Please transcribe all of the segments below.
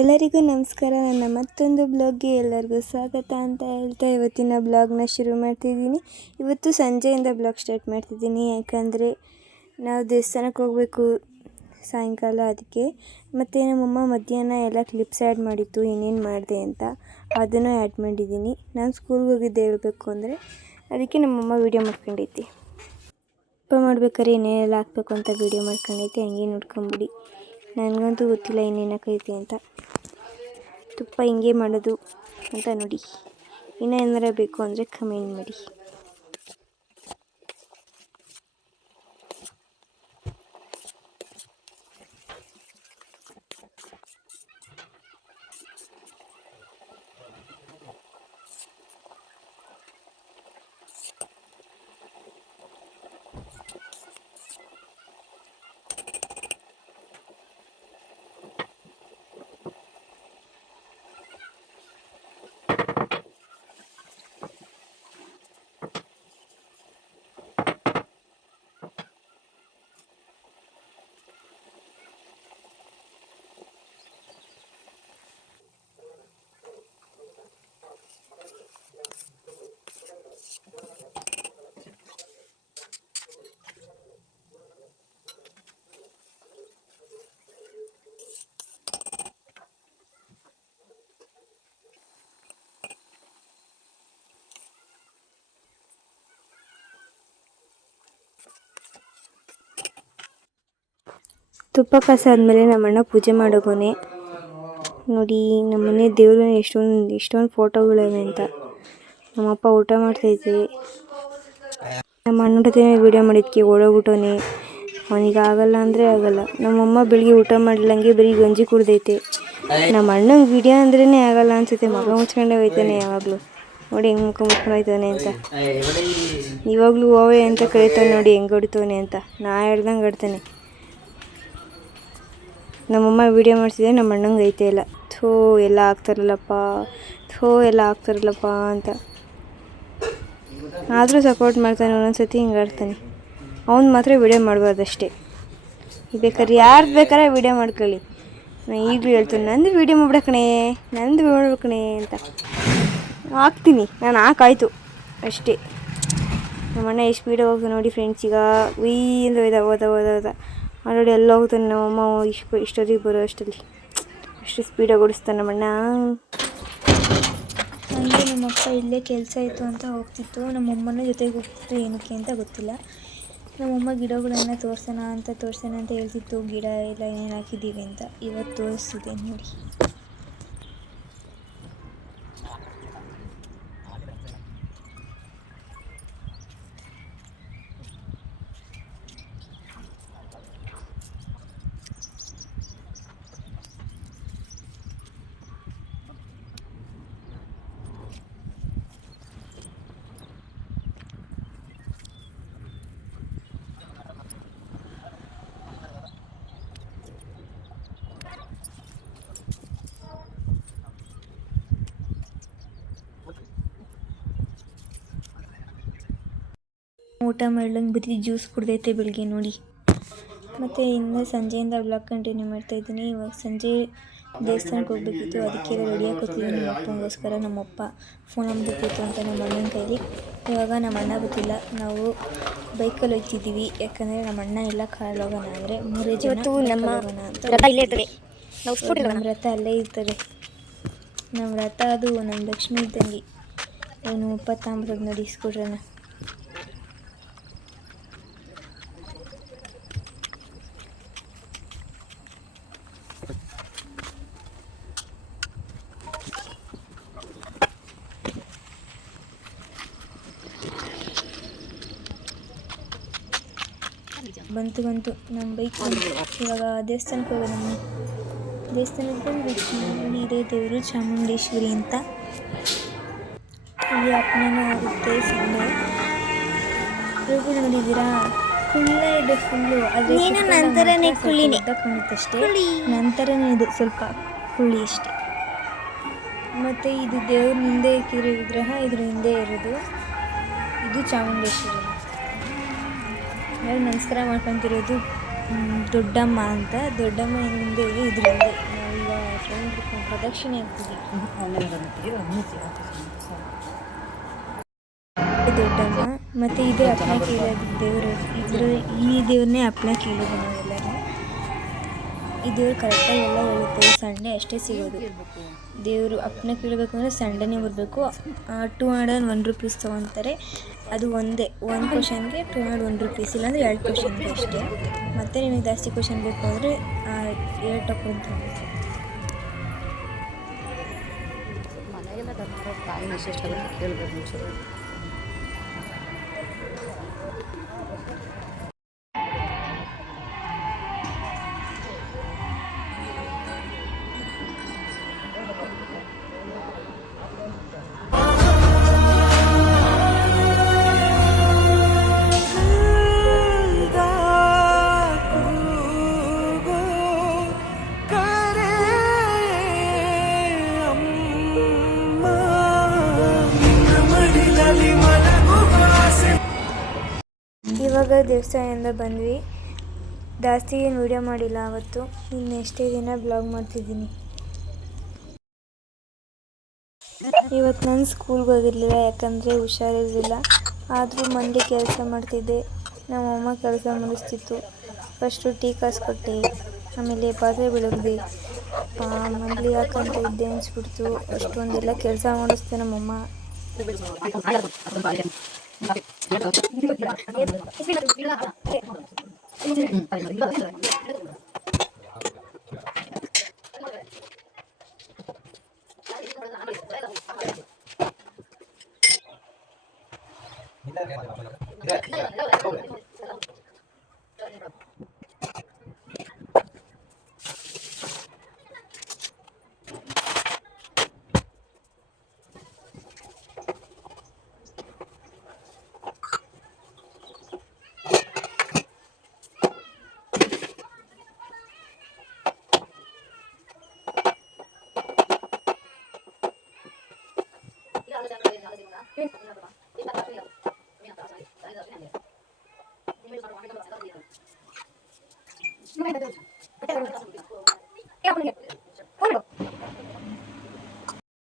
ಎಲ್ಲರಿಗೂ ನಮಸ್ಕಾರ. ನನ್ನ ಮತ್ತೊಂದು ಬ್ಲಾಗ್ಗೆ ಎಲ್ಲರಿಗೂ ಸ್ವಾಗತ ಅಂತ ಹೇಳ್ತಾ ಇವತ್ತಿನ ಬ್ಲಾಗ್ನ ಶುರು ಮಾಡ್ತಿದ್ದೀನಿ. ಇವತ್ತು ಸಂಜೆಯಿಂದ ಬ್ಲಾಗ್ ಸ್ಟಾರ್ಟ್ ಮಾಡ್ತಿದ್ದೀನಿ, ಯಾಕಂದರೆ ನಾವು ದೇವಸ್ಥಾನಕ್ಕೆ ಹೋಗಬೇಕು ಸಾಯಂಕಾಲ, ಅದಕ್ಕೆ. ಮತ್ತು ನಮ್ಮಮ್ಮ ಮಧ್ಯಾಹ್ನ ಎಲ್ಲ ಕ್ಲಿಪ್ಸ್ ಆ್ಯಡ್ ಮಾಡಿತ್ತು, ಏನೇನು ಮಾಡಿದೆ ಅಂತ, ಅದನ್ನು ಆ್ಯಡ್ ಮಾಡಿದ್ದೀನಿ. ನಾನು ಸ್ಕೂಲ್ಗೆ ಹೋಗಿದ್ದೆ ಹೇಳಬೇಕು ಅಂದರೆ, ಅದಕ್ಕೆ ನಮ್ಮಮ್ಮ ವೀಡಿಯೋ ಮಾಡ್ಕೊಂಡೈತಿ. ತುಪ್ಪ ಮಾಡ್ಬೇಕಾದ್ರೆ ಏನೇನೆಲ್ಲ ಹಾಕಬೇಕು ಅಂತ ವೀಡಿಯೋ ಮಾಡ್ಕೊಂಡೈತಿ, ಹಂಗೆ ನೋಡ್ಕೊಂಬಿಡಿ. ನನಗಂತೂ ಗೊತ್ತಿಲ್ಲ ಏನೇನು ಹಾಕೈತಿ ಅಂತ. ತುಪ್ಪ ಹಿಂಗೆ ಮಾಡೋದು ಅಂತ ನೋಡಿ. ಇನ್ನೂ ಏನಾರ ಬೇಕು ಅಂದರೆ ಕಮೆಂಟ್ ಮಾಡಿ. ತುಪ್ಪ ಕಾಸಾದ್ಮೇಲೆ ನಮ್ಮಣ್ಣ ಪೂಜೆ ಮಾಡೋಗೋನೆ ನೋಡಿ. ನಮ್ಮನೆ ದೇವ್ರ ಎಷ್ಟೊಂದು ಫೋಟೋಗಳಿವೆ ಅಂತ. ನಮ್ಮಪ್ಪ ಊಟ ಮಾಡ್ತೈತೆ, ನಮ್ಮ ಅಣ್ಣ ಜೊತೆ ವೀಡಿಯೋ ಮಾಡಿದ್ಕೆ ಓಡೋಗ್ಬಿಟ್ಟವನೆ. ಅವನಿಗೆ ಆಗಲ್ಲ ಅಂದರೆ ಆಗಲ್ಲ. ನಮ್ಮಮ್ಮ ಬೆಳಿಗ್ಗೆ ಊಟ ಮಾಡಿಲ್ಲಂಗೆ ಬರೀ ಗಂಜಿ ಕುಡ್ದೈತೆ. ನಮ್ಮ ಅಣ್ಣಂಗೆ ವೀಡಿಯೋ ಅಂದ್ರೇ ಆಗಲ್ಲ ಅನ್ಸುತ್ತೆ, ಮಗ ಮುಚ್ಕೊಂಡೇ ಹೋಯ್ತಾನೆ ಯಾವಾಗಲೂ. ನೋಡಿ ಹೆಂಗೆ ಮುಖ ಮುಚ್ಕೊಂಡು ಹೋಯ್ತಾನೆ ಅಂತ. ಇವಾಗಲೂ ಓವೆ ಅಂತ ಕರೀತಾನೆ ನೋಡಿ, ಹೆಂಗೆ ಹೊಡಿತವನೆ ಅಂತ. ನಾ ಹೇಳ್ದಂಗೆ ಆಡ್ತಾನೆ. ನಮ್ಮಮ್ಮ ವೀಡಿಯೋ ಮಾಡಿಸಿದ್ರೆ ನಮ್ಮ ಅಣ್ಣಂಗೆ ಐತೆ ಇಲ್ಲ. ಎಲ್ಲ ಆಗ್ತಾರಲ್ಲಪ್ಪ ಅಂತ. ಆದರೂ ಸಪೋರ್ಟ್ ಮಾಡ್ತಾನೆ. ಒಂದೊಂದ್ಸತಿ ಹಿಂಗೆ ಆಡ್ತಾನೆ. ಅವ್ನು ಮಾತ್ರ ವೀಡಿಯೋ ಮಾಡಬಾರ್ದಷ್ಟೇ. ಬೇಕಾದ್ರೆ ಯಾರ್ದು ಬೇಕಾದ್ರೆ ವೀಡಿಯೋ ಮಾಡ್ಕೊಳ್ಳಿ. ನಾನು ಈಗಲೂ ಹೇಳ್ತೀನಿ, ನಂದು ವೀಡಿಯೋ ಮಾಡ್ಬೇಕಣೆ ಅಂತ. ಹಾಕ್ತೀನಿ ನಾನು, ಹಾಕಾಯ್ತು ಅಷ್ಟೇ. ನಮ್ಮಣ್ಣ ಎಷ್ಟು ಸ್ಪೀಡಾಗಿ ಹೋಗ್ತಾನೆ ನೋಡಿ ಫ್ರೆಂಡ್ಸ್. ಈಗ ಉಯ್ಯಿಂದ ಹೋದ ಆಲ್ರೆಡಿ ಎಲ್ಲ ಹೋಗ್ತಾನೆ. ನಮ್ಮಮ್ಮ ಇಷ್ಟೊತ್ತಿಗೆ ಬರೋ ಅಷ್ಟು ಸ್ಪೀಡಾಗಿ ಓಡಿಸ್ತಾನೆ ನಮ್ಮಣ್ಣ. ಹಂಗೆ ನಮ್ಮಪ್ಪ ಇಲ್ಲೇ ಕೆಲಸ ಇತ್ತು ಅಂತ ಹೋಗ್ತಿತ್ತು. ನಮ್ಮಮ್ಮನ ಜೊತೆಗೆ ಹೋಗ್ತಿತ್ತು, ಏನಕ್ಕೆ ಅಂತ ಗೊತ್ತಿಲ್ಲ. ನಮ್ಮಮ್ಮ ಗಿಡಗಳನ್ನು ತೋರಿಸೋಣ ಅಂತ ಹೇಳ್ತಿತ್ತು. ಗಿಡ ಎಲ್ಲ ಏನೇನು ಹಾಕಿದ್ದೀವಿ ಅಂತ ಇವತ್ತು ತೋರಿಸ್ತಿದೆ ನೋಡಿ. ಊಟ ಮಾಡ್ಲಂಗೆ ಬರೀ ಜ್ಯೂಸ್ ಕುಡ್ದೈತೆ ಬೆಳಿಗ್ಗೆ ನೋಡಿ. ಮತ್ತು ಇನ್ನು ಸಂಜೆಯಿಂದ ಬ್ಲಾಗ್ ಕಂಟಿನ್ಯೂ ಮಾಡ್ತಾಯಿದ್ದೀನಿ. ಇವಾಗ ಸಂಜೆ ದೇವಸ್ಥಾನಕ್ಕೆ ಹೋಗ್ಬೇಕಿತ್ತು, ಅದಕ್ಕೆ ರೆಡಿ ಹಾಕೋತಿದ್ದೀನಿ ನಮ್ಮ ಅಪ್ಪನಿಗೋಸ್ಕರ. ನಮ್ಮಪ್ಪ ಫೋನ್ ಅಂದ್ಬಿಟ್ಟಿತ್ತು ಅಂತ ನಮ್ಮ ಅಣ್ಣನ ಕೈಲಿ. ಇವಾಗ ನಮ್ಮ ಅಣ್ಣ ಗೊತ್ತಿಲ್ಲ, ನಾವು ಬೈಕಲ್ಲಿ ಹೋಗ್ತಿದ್ದೀವಿ. ಯಾಕಂದರೆ ನಮ್ಮ ಅಣ್ಣ ಎಲ್ಲ ಕಾರಲ್ಲಿ ಹೋಗೋಣ ಅಂದರೆ 3 ಜನ ಹೋಗೋಣ ಅಂತ. ನಮ್ಮ ರಥ ಅಲ್ಲೇ ಇರ್ತದೆ. ನಮ್ಮ ರಥ ಅದು ನಮ್ಮ ಲಕ್ಷ್ಮಿ ಇದ್ದಂಗೆ. ಅವನು 20 ನೋಡಿ ಸ್ಕೂಟ್ರನ್ನ. ಬಂತು ನಮ್ಮ ಬೈಕ್. ಇವಾಗ ದೇವಸ್ಥಾನಕ್ಕೆ ಹೋಗೋಣ. ದೇವಸ್ಥಾನಕ್ಕೆ ಬಂದು ಇದೇ ದೇವರು ಚಾಮುಂಡೇಶ್ವರಿ ಅಂತ. ಇಲ್ಲಿ ಅಪ್ಪನೇನೂ ಆಗುತ್ತೆ ಸಂಡೆ. ಇವಾಗ ನೋಡಿದ್ದೀರಾ, ಕುಳ್ಳ ಇದೆ ಫುಲ್ಲು. ಆದರೆ ನಂತರನೇ ಕುಳ್ಳಿನೇ ಕಾಣುತ್ತಷ್ಟೇ. ನಂತರನೇ ಇದು ಸ್ವಲ್ಪ ಕುಳ್ಳಿ ಅಷ್ಟೇ. ಮತ್ತು ಇದು ದೇವ್ರ ಹಿಂದೆ ಇಕ್ಕಿರೋ ವಿಗ್ರಹ, ಇದ್ರ ಹಿಂದೆ ಇರೋದು ಇದು ಚಾಮುಂಡೇಶ್ವರಿ. ನಮಸ್ಕಾರ ಮಾಡ್ಕೊತಿರೋದು ದೊಡ್ಡಮ್ಮ ಅಂತ. ದೊಡ್ಡಮ್ಮ ಹಿಂದೆ ಇದೆ, ಇದ್ರ ಹಿಂದೆ ನಾವು ಈಗ ಫ್ರೆಂಡ್ ಪ್ರದಕ್ಷಿಣೆ ಆಗ್ತಿದೆ. ದೊಡ್ಡಮ್ಮ ಮತ್ತು ಇದೇ ಅಪ್ಪನ ಕೇಳೋದು ದೇವರು. ಈ ದೇವ್ರನ್ನೇ ಅಪ್ಪನ ಕೇಳೋದು ನಾವೆಲ್ಲರೂ. ಈ ದೇವ್ರು ಕರೆಕ್ಟಾಗಿ ಎಲ್ಲ ಹೇಳುತ್ತೆ. ಸಂಡೇ ಅಷ್ಟೇ ಸಿಗೋದು ದೇವರು. ಅಪ್ಪನ ಕೇಳಬೇಕು ಅಂದರೆ ಸಂಡೇನೇ ಬರಬೇಕು. 201 ರೂಪೀಸ್ ತೊಗೊತಾರೆ. ಅದು ಒಂದು ಕ್ವಶನ್ಗೆ 201 ರೂಪೀಸ್, ಇಲ್ಲಾಂದರೆ 2 ಕ್ವಶನ್ಗೆ ಅಷ್ಟೇ. ಮತ್ತು ನಿಮಗೆ ಜಾಸ್ತಿ ಕ್ವಶನ್ ಬೇಕು ಅಂದರೆ 2 ಟೋಕನ್ ತೊಗೊಳ್ತಾರೆ. ಮನೆಗೆಲ್ಲ ಟೈಮ್ ಎಷ್ಟೆಷ್ಟಾಗುತ್ತೆ ಕೇಳಬೇಕು ಮುಂಚೆ. ಇವಾಗ ದೇವಸ್ಥಾನದಿಂದ ಬಂದ್ವಿ. ಜಾಸ್ತಿ ಏನು ವೀಡಿಯೋ ಮಾಡಿಲ್ಲ ಅವತ್ತು. ಇನ್ನು ಎಷ್ಟೇ ದಿನ ಬ್ಲಾಗ್ ಮಾಡ್ತಿದ್ದೀನಿ. ಇವತ್ತು ನಾನು ಸ್ಕೂಲ್ಗೆ ಹೋಗಿರಲಿಲ್ಲ, ಯಾಕಂದರೆ ಹುಷಾರಿರಲಿಲ್ಲ. ಆದರೂ ಮನೇಲಿ ಕೆಲಸ ಮಾಡ್ತಿದ್ದೆ. ನಮ್ಮಮ್ಮ ಕೆಲಸ ಮಾಡಿಸ್ತಿತ್ತು. ಫಸ್ಟು ಟೀ ಕಾಯಿಸ್ಕೊಟ್ಟೆ, ಆಮೇಲೆ ಪಾತ್ರೆ ಬೆಳಗ್ದೆ. ಮನೇಲಿ ಯಾಕಂತ ಇದ್ದೆ ಅನಿಸ್ಬಿಡ್ತು. ಅಷ್ಟೊಂದೆಲ್ಲ ಕೆಲಸ ಮಾಡಿಸ್ದೆ ನಮ್ಮಮ್ಮ.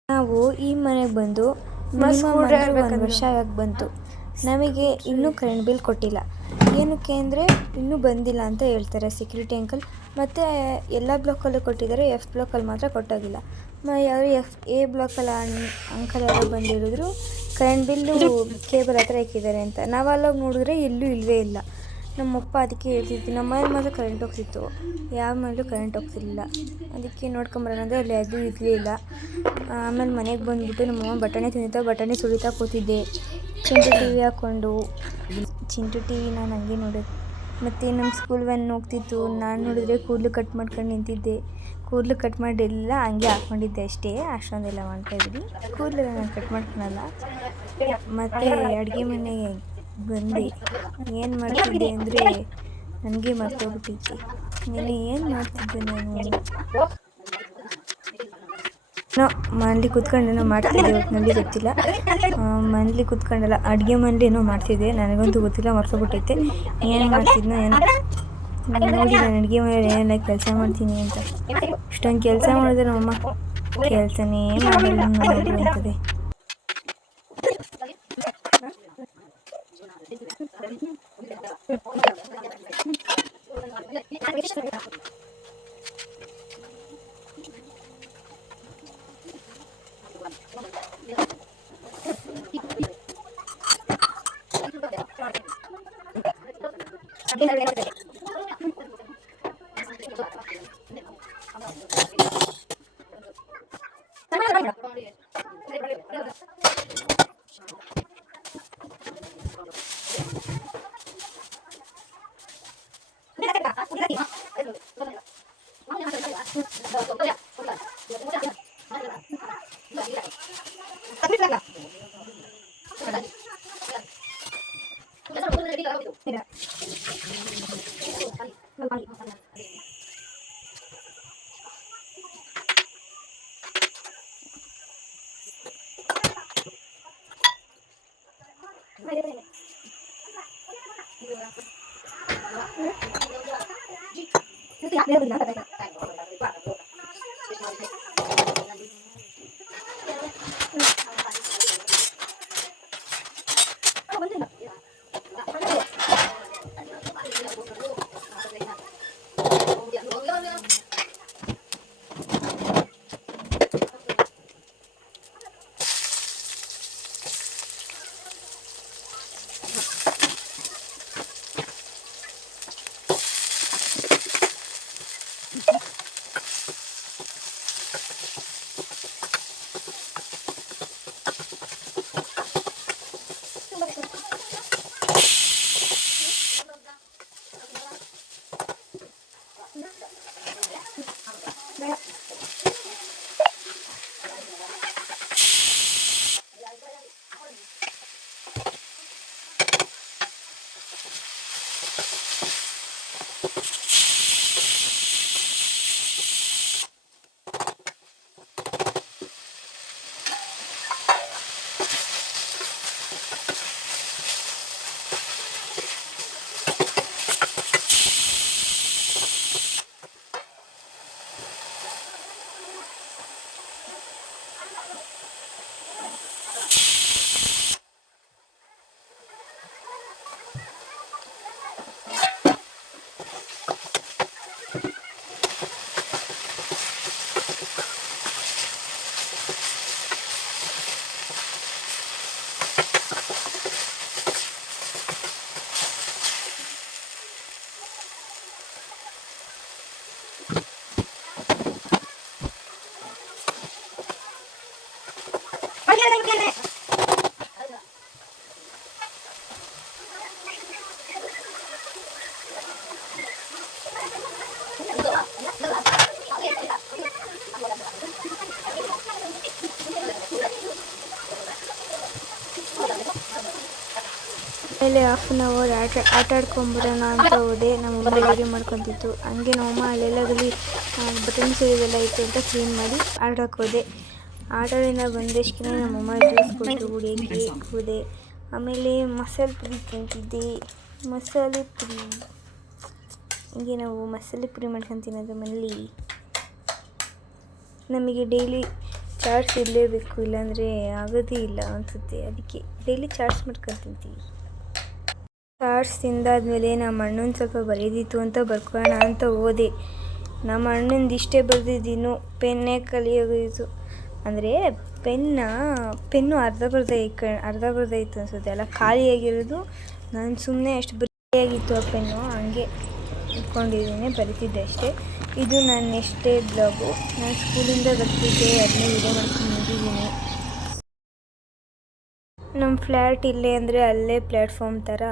ನಾವು ಈ ಮನೆಗೆ ಬಂದು ಒಂದು ವರ್ಷ ಆಗಿ ಬಂತು. ನಮಗೆ ಇನ್ನೂ ಕರೆಂಟ್ ಬಿಲ್ ಕೊಟ್ಟಿಲ್ಲ. ಏನಕ್ಕೆ ಅಂದರೆ ಇನ್ನೂ ಬಂದಿಲ್ಲ ಅಂತ ಹೇಳ್ತಾರೆ ಸೆಕ್ಯೂರಿಟಿ ಅಂಕಲ್. ಮತ್ತು ಎಲ್ಲ ಬ್ಲಾಕಲ್ಲೂ ಕೊಟ್ಟಿದ್ದಾರೆ, F ಬ್ಲಾಕಲ್ಲಿ ಮಾತ್ರ ಕೊಟ್ಟೋಗಿಲ್ಲ. ಯಾರು A ಬ್ಲಾಕಲ್ಲಿ ಅಂಕಲ್ ಯಾರೋ ಬಂದು ಹೇಳಿದ್ರು ಕರೆಂಟ್ ಬಿಲ್ಲು ಕೇಬಲ್ ಹತ್ರ ಇಕ್ಕಿದ್ದಾರೆ ಅಂತ. ನಾವು ಅಲ್ಲೋಗಿ ನೋಡಿದ್ರೆ ಎಲ್ಲೂ ಇಲ್ಲವೇ ಇಲ್ಲ. ನಮ್ಮಪ್ಪ ಅದಕ್ಕೆ ಹೇಳ್ತಿತ್ತು. ನಮ್ಮ ಮನೇಲಿ ಮಾತ್ರ ಕರೆಂಟ್ ಹೋಗ್ತಿತ್ತು, ಯಾವ ಮನೇಲೂ ಕರೆಂಟ್ ಹೋಗ್ತಿರ್ಲಿಲ್ಲ. ಅದಕ್ಕೆ ನೋಡ್ಕೊಂಬರೋಣ ಅಂದರೆ ಅಲ್ಲಿ ಅದು ಇರಲಿಲ್ಲ. ಆಮೇಲೆ ಮನೆಗೆ ಬಂದುಬಿಟ್ಟು ನಮ್ಮಮ್ಮ ಬಟಾಣಿ ಸುಳಿತಾ ಕೂತಿದ್ದೆ, ಚಿಂಟು ಟಿ ವಿ ಹಾಕ್ಕೊಂಡು. ಚಿಂಟು ಟಿ ವಿ ನಾನು ಹಂಗೆ ನೋಡೋದು. ಮತ್ತು ನಮ್ಮ ಸ್ಕೂಲ್ ವ್ಯಾನ್ ಹೋಗ್ತಿತ್ತು. ನಾನು ನೋಡಿದ್ರೆ ಕೂದಲು ಕಟ್ ಮಾಡ್ಕೊಂಡು ನಿಂತಿದ್ದೆ. ಕೂದಲು ಕಟ್ ಮಾಡಿಲ್ಲ, ಹಂಗೆ ಹಾಕ್ಕೊಂಡಿದ್ದೆ ಅಷ್ಟೇ. ಅಷ್ಟೊಂದೆಲ್ಲ ಮಾಡ್ತಾಯಿದ್ವಿ. ಕೂದಲು ನಾನು ಕಟ್ ಮಾಡ್ಕೊಳಲ್ಲ. ಮತ್ತು ಅಡುಗೆ ಮನೆಗೆ ಬಂದೆ. ಏನು ಮಾಡ್ತಿದ್ದೆ ಅಂದರೆ ನನಗೆ ಮರ್ತೋಗ್ಬಿಟ್ಟಿತ್ತು. ನೀನು ಏನು ಮಾಡ್ತಿದ್ದೆ? ಮನೇಲಿ ಕೂತ್ಕೊಂಡೇನೋ ಮಾಡ್ತಿದ್ದೆ, ಒಟ್ಟಿನಲ್ಲಿ ಗೊತ್ತಿಲ್ಲ. ಮನೇಲಿ ಕೂತ್ಕೊಂಡಲ್ಲ, ಅಡುಗೆ ಮನೇಲಿ ಏನೋ ಮಾಡ್ತಿದ್ದೆ, ನನಗಂತೂ ಗೊತ್ತಿಲ್ಲ, ಮರ್ತೋಗ್ಬಿಟ್ಟೈತೆ. ಏನು ಮಾಡ್ತಿದ್ನೋ ಏನೋ. ನೋಡಿ ನಾನು ಅಡುಗೆ ಮನೇಲಿ ಏನೆಲ್ಲ ಕೆಲಸ ಮಾಡ್ತೀನಿ ಅಂತ. ಇಷ್ಟೊಂದು ಕೆಲಸ ಮಾಡಿದ್ರೆ ನಮ್ಮಮ್ಮ ಕೆಲಸನೇ ಮಾಡಲ್ಲ ನೋಡಿ ಅಂತದೆ. ಆಮೇಲೆ ಹಾಫ್ ಆನ್ ಅವರ್ ಆಟ ಆಡ್ಕೊಂಬರೋಣ ಅಂತ ಹೋದೆ. ನಮ್ಮಮ್ಮ ಅಡುಗೆ ಮಾಡ್ಕೊತಿತ್ತು. ಹಂಗೆ ನಮ್ಮಮ್ಮ ಅಲ್ಲೆಲ್ಲ ಬಟನ್ಸ್ ಇದೆಲ್ಲ ಇತ್ತು ಅಂತ ಕ್ಲೀನ್ ಮಾಡಿ ಆಡೋಕ್ಕೆ ಹೋದೆ. ಆಟೋದಿಂದ ಬಂದಷ್ಟೇ ನಮ್ಮಮ್ಮ ಜ್ಯೂಸ್ ಕೊಟ್ಟರು ಕುಡಿಯೋಕ್ಕೆ ಹೋದೆ. ಆಮೇಲೆ ಮಸಾಲೆ ಪುರಿ ತಿಂತಿದ್ದೆ. ಮಸಾಲೆ ಪುರಿ ಹೀಗೆ ನಾವು ಮಸಾಲೆ ಪುರಿ ಮಾಡ್ಕೊಂಡು ತಿನ್ನೋದು ಮನೇಲಿ. ನಮಗೆ ಡೈಲಿ ಚಾಟ್ಸ್ ಇರಲೇಬೇಕು, ಇಲ್ಲಾಂದರೆ ಆಗೋದೇ ಇಲ್ಲ ಅನಿಸುತ್ತೆ. ಅದಕ್ಕೆ ಡೈಲಿ ಚಾಟ್ಸ್ ಮಾಡ್ಕೊಂಡು ತಿಂತೀವಿ. ಚಾಟ್ಸ್ ತಿಂದಾದ್ಮೇಲೆ ನಮ್ಮ ಅಣ್ಣನ ಸ್ವಲ್ಪ ಬರೆಯೋದಿತ್ತು ಅಂತ ಬರ್ಕೊಳ್ಳೋಣ ಅಂತ ಹೋದೆ. ನಮ್ಮ ಅಣ್ಣಂದು ಇಷ್ಟೇ ಬರೆದಿದ್ದೀನು, ಪೆನ್ನೇ ಕಲಿಯೋಗಿತ್ತು. ಅಂದರೆ ಪೆನ್ನು ಅರ್ಧ ಬರ್ಧ ಇತ್ತು ಅನಿಸುತ್ತೆ, ಎಲ್ಲ ಖಾಲಿಯಾಗಿರೋದು. ನಾನು ಸುಮ್ಮನೆ ಅಷ್ಟು ಬರಿಯಾಗಿತ್ತು ಆ ಪೆನ್ನು, ಹಂಗೆ ಇಟ್ಕೊಂಡಿದ್ದೀನಿ, ಬರಿತಿದ್ದೆ ಅಷ್ಟೇ. ಇದು ನನ್ನ ನೆಕ್ಸ್ಟ್ ಡೇ ಬ್ಲಾಗು. ನಾನು ಸ್ಕೂಲಿಂದ ಬರ್ತಿದ್ದೆ, ಅದನ್ನೇ ವಿಡಿಯೋ ಮಾಡ್ಕೊಂಡು ಬಂದಿದ್ದೀನಿ. ನಮ್ಮ ಫ್ಲ್ಯಾಟ್ ಇಲ್ಲೇ ಅಂದರೆ ಅಲ್ಲೇ ಪ್ಲ್ಯಾಟ್ಫಾರ್ಮ್ ಥರ,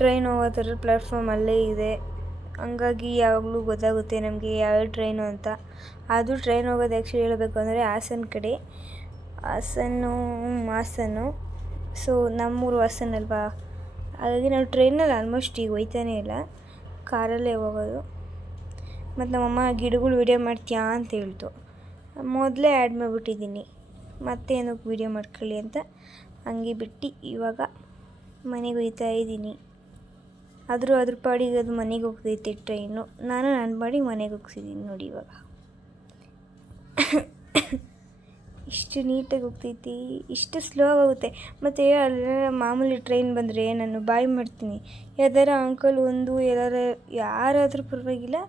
ಟ್ರೈನ್ ಹೋಗೋ ಥರ ಪ್ಲ್ಯಾಟ್ಫಾರ್ಮ್ ಅಲ್ಲೇ ಇದೆ. ಹಂಗಾಗಿ ಯಾವಾಗಲೂ ಗೊತ್ತಾಗುತ್ತೆ ನಮಗೆ ಯಾವ ಟ್ರೈನು ಅಂತ. ಅದು ಟ್ರೈನ್ ಹೋಗೋದು ಆ್ಯಕ್ಚುಲಿ ಹೇಳಬೇಕು ಅಂದರೆ ಹಾಸನ ಕಡೆ, ಹಾಸನು. ಸೊ ನಮ್ಮೂರು ಹಾಸನ ಅಲ್ವಾ, ಹಾಗಾಗಿ ನಾವು ಟ್ರೈನಲ್ಲಿ ಆಲ್ಮೋಸ್ಟ್ ಈಗ ಹೋಯ್ತಾನೇ ಇಲ್ಲ, ಕಾರಲ್ಲೇ ಹೋಗೋದು. ಮತ್ತು ನಮ್ಮಮ್ಮ ಗಿಡಗಳು ವೀಡಿಯೋ ಮಾಡ್ತೀಯಾ ಅಂತ ಹೇಳ್ತು. ಮೊದಲೇ ಆ್ಯಡ್ ಮಾಡಿಬಿಟ್ಟಿದ್ದೀನಿ, ಮತ್ತೆ ಏನಕ್ಕೆ ವೀಡಿಯೋ ಮಾಡ್ಕೊಳ್ಳಿ ಅಂತ ಹಂಗೆ ಬಿಟ್ಟು ಇವಾಗ ಮನೆಗೆ ಹೋಗ್ತಾ ಇದ್ದೀನಿ. ಆದರೂ ಅದ್ರ ಪಾಡಿಗೆ ಅದು ಮನೆಗೆ ಹೋಗ್ತೈತೆ ಟ್ರೈನು. ನಾನು ನನ್ನ ಪಾಡಿಗೆ ಮನೆಗೆ ಹೋಗ್ತಿದ್ದೀನಿ ನೋಡಿ ಇವಾಗ. ಇಷ್ಟು ನೀಟಾಗಿ ಹೋಗ್ತೈತಿ, ಇಷ್ಟು ಸ್ಲೋ ಆಗುತ್ತೆ. ಮತ್ತು ಅಲ್ಲಿ ಮಾಮೂಲಿ ಟ್ರೈನ್ ಬಂದರೆ ನಾನು ಬಾಯ್ ಮಾಡ್ತೀನಿ. ಯಾವ್ದಾರ ಅಂಕಲ್ ಯಾರಾದರೂ ಪರವಾಗಿಲ್ಲ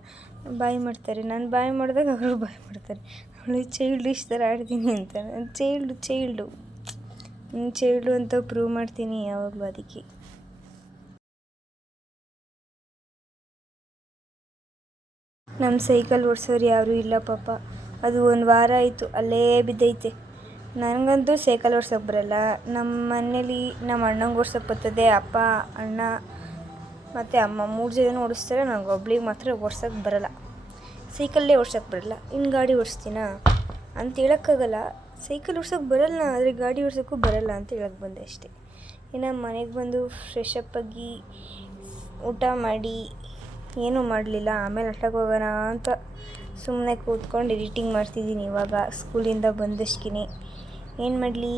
ಬಾಯ್ ಮಾಡ್ತಾರೆ. ನಾನು ಬಾಯ್ ಮಾಡಿದಾಗ ಅವರು ಬಾಯ್ ಮಾಡ್ತಾರೆ. ಅವಳು ಚೈಲ್ಡಿಶ್ ಥರ ಆಡ್ತೀನಿ ಅಂತ. ನಾನು ಚೈಲ್ಡು ಅಂತ ಪ್ರೂವ್ ಮಾಡ್ತೀನಿ ಯಾವಾಗಲೂ. ಅದಕ್ಕೆ ನಮ್ಮ ಸೈಕಲ್ ಓಡಿಸೋರು ಯಾರೂ ಇಲ್ಲ ಪಾಪ. ಅದು ಒಂದು ವಾರ ಆಯಿತು ಅಲ್ಲೇ ಬಿದ್ದೈತೆ. ನನಗಂತೂ ಸೈಕಲ್ ಓಡ್ಸೋಕ್ಕೆ ಬರಲ್ಲ. ನಮ್ಮ ಮನೇಲಿ ನಮ್ಮ ಅಣ್ಣಂಗೆ ಓಡ್ಸೋಕ್ಕೆ ಬರ್ತದೆ. ಅಪ್ಪ, ಅಣ್ಣ ಮತ್ತು ಅಮ್ಮ 3 ಜನ ಓಡಿಸ್ತಾರೆ. ನನಗೆ ಒಬ್ಳಿಗೆ ಮಾತ್ರ ಓಡ್ಸೋಕ್ಕೆ ಬರಲ್ಲ. ಸೈಕಲ್ಲೇ ಓಡ್ಸೋಕ್ಕೆ ಬರಲ್ಲ, ಇನ್ನು ಗಾಡಿ ಓಡಿಸ್ತೀನಾ ಅಂತ ಹೇಳೋಕ್ಕಾಗಲ್ಲ. ಸೈಕಲ್ ಓಡ್ಸೋಕ್ಕೆ ಬರಲ್ಲ, ಆದರೆ ಗಾಡಿ ಓಡ್ಸೋಕ್ಕೂ ಬರಲ್ಲ ಅಂತ ಹೇಳೋಕ್ಕೆ ಬಂದೆ ಅಷ್ಟೇ. ಇನ್ನು ಮನೆಗೆ ಬಂದು ಫ್ರೆಶಪ್ ಆಗಿ ಊಟ ಮಾಡಿ ಏನೂ ಮಾಡಲಿಲ್ಲ. ಆಮೇಲೆ ಆಟಕ್ಕೆ ಹೋಗೋಣ ಅಂತ ಸುಮ್ಮನೆ ಕೂತ್ಕೊಂಡು ಎಡಿಟಿಂಗ್ ಮಾಡ್ತಿದ್ದೀನಿ ಇವಾಗ, ಸ್ಕೂಲಿಂದ ಬಂದಷ್ಟೇ. ಏನು ಮಾಡಲಿ,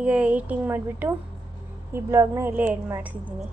ಈಗ ಎಡಿಟಿಂಗ್ ಮಾಡಿಬಿಟ್ಟು ಈ ಬ್ಲಾಗ್ನ ಇಲ್ಲೇ ಎಂಡ್ ಮಾಡ್ತಿದ್ದೀನಿ.